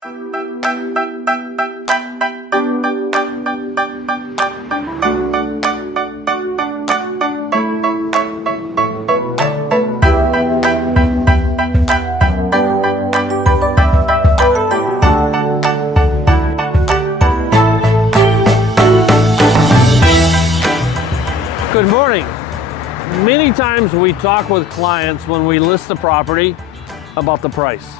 Good morning. Many times we talk with clients when we list the property about the price.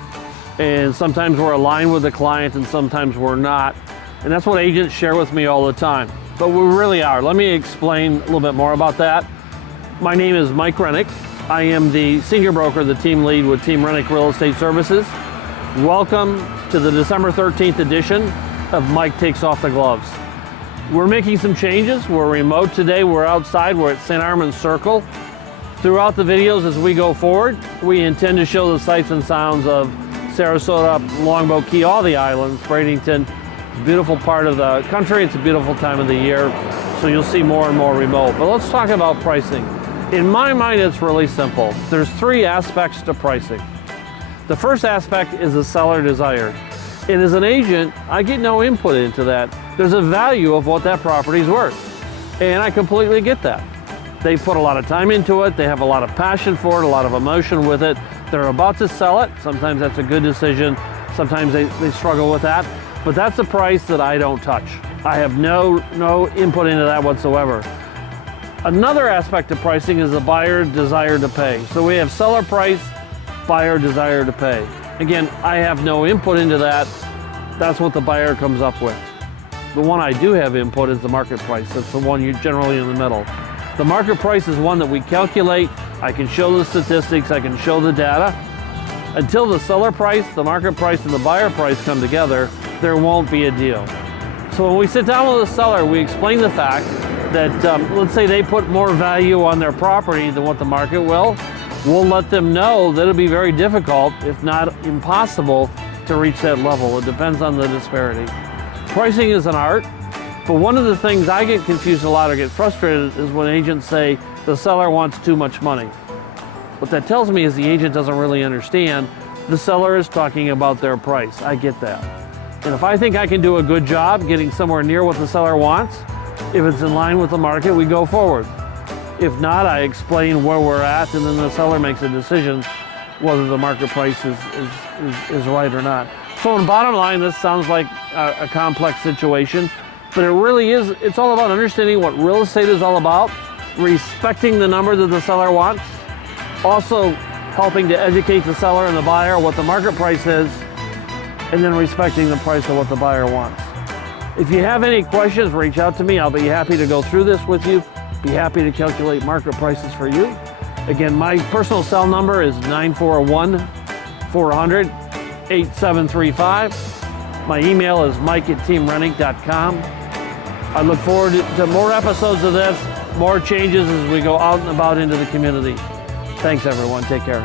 And sometimes we're aligned with the client and sometimes we're not. And that's what agents share with me all the time. But we really are. Let me explain a little bit more about that. My name is Mike Rennick. I am the senior broker, the team lead with Team Rennick Real Estate Services. Welcome to the December 13th edition of Mike Takes Off the Gloves. We're making some changes. We're remote today. We're outside. We're at St. Armand's Circle. Throughout the videos as we go forward, we intend to show the sights and sounds of Sarasota, Longboat Key, all the islands, Bradenton. It's a beautiful part of the country. It's a beautiful time of the year. So you'll see more and more remote. But let's talk about pricing. In my mind, it's really simple. There's three aspects to pricing. The first aspect is the seller desire. And as an agent, I get no input into that. There's a value of what that property is worth. And I completely get that. They put a lot of time into it. They have a lot of passion for it, a lot of emotion with it. They're about to sell it. Sometimes that's a good decision. Sometimes they struggle with that. But that's a price that I don't touch. I have no input into that whatsoever. Another aspect of pricing is the buyer desire to pay. So we have seller price, buyer desire to pay. Again, I have no input into that. That's what the buyer comes up with. The one I do have input is the market price. That's the one you're generally in the middle. The market price is one that we calculate. I can show the statistics, I can show the data. Until the seller price, the market price, and the buyer price come together, there won't be a deal. So when we sit down with the seller, we explain the fact that, let's say they put more value on their property than what the market will. We'll let them know that it'll be very difficult, if not impossible, to reach that level. It depends on the disparity. Pricing is an art, but one of the things I get confused a lot or get frustrated is when agents say the seller wants too much money. What that tells me is the agent doesn't really understand the seller is talking about their price. I get that. And if I think I can do a good job getting somewhere near what the seller wants, if it's in line with the market, we go forward. If not, I explain where we're at, and then the seller makes a decision whether the market price is right or not. So in bottom line, this sounds like a complex situation, but it really is. It's all about understanding what real estate is all about, respecting the number that the seller wants, also helping to educate the seller and the buyer what the market price is, and then respecting the price of what the buyer wants. If you have any questions, reach out to me. I'll be happy to go through this with you. Be happy to calculate market prices for you. Again, my personal cell number is 941-400-8735. My email is mike@teamrennick.com. I look forward to more episodes of this, more changes as we go out and about into the community. Thanks, everyone. Take care.